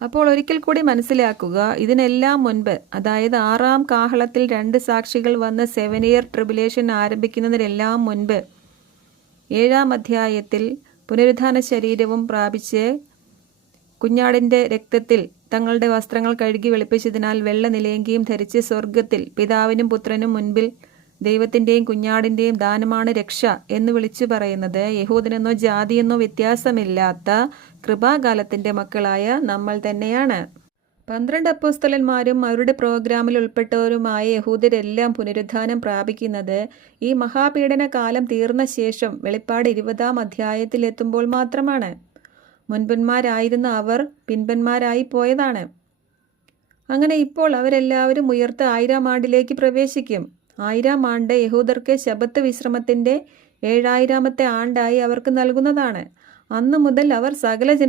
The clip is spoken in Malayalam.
അപ്പോൾ ഒരിക്കൽ കൂടി മനസ്സിലാക്കുക, ഇതിനെല്ലാം മുൻപ്, അതായത് 6-ാം കാഹളത്തിൽ 2 സാക്ഷികൾ വന്ന് 7 ഇയർ ട്രിബുലേഷൻ ആരംഭിക്കുന്നതിനെല്ലാം മുൻപ് 7-ാം അധ്യായത്തിൽ പുനരുത്ഥാന ശരീരവും പ്രാപിച്ച് കുഞ്ഞാടിൻ്റെ രക്തത്തിൽ തങ്ങളുടെ വസ്ത്രങ്ങൾ കഴുകി വെളുപ്പിച്ചതിനാൽ വെള്ള നിലയങ്കിയും ധരിച്ച് സ്വർഗത്തിൽ പിതാവിനും പുത്രനും മുൻപിൽ ദൈവത്തിൻ്റെയും കുഞ്ഞാടിൻ്റെയും ദാനമാണ് രക്ഷ എന്ന് വിളിച്ചു പറയുന്നത് യഹൂദനെന്നോ ജാതിയെന്നോ വ്യത്യാസമില്ലാത്ത കൃപാകാലത്തിൻ്റെ മക്കളായ നമ്മൾ തന്നെയാണ്. 12 അപ്പോസ്തലന്മാരും അവരുടെ പ്രോഗ്രാമിൽ ഉൾപ്പെട്ടവരുമായ യഹൂദരെല്ലാം പുനരുത്ഥാനം പ്രാപിക്കുന്നത് ഈ മഹാപീഡന കാലം തീർന്ന ശേഷം വെളിപ്പാട് 20-ാം അധ്യായത്തിൽ എത്തുമ്പോൾ മാത്രമാണ്. മുൻപന്മാരായിരുന്ന അവർ പിൻപന്മാരായി പോയതാണ്. അങ്ങനെ ഇപ്പോൾ അവരെല്ലാവരും ഉയർത്ത 1000-ാം ആണ്ടിലേക്ക് പ്രവേശിക്കും. 1000-ാം ആണ്ട് യഹൂദർക്ക് ശബത്ത് വിശ്രമത്തിൻ്റെ 7000-ാമത്തെ ആണ്ടായി അവർക്ക് നൽകുന്നതാണ്. അന്നു മുതൽ അവർ സകല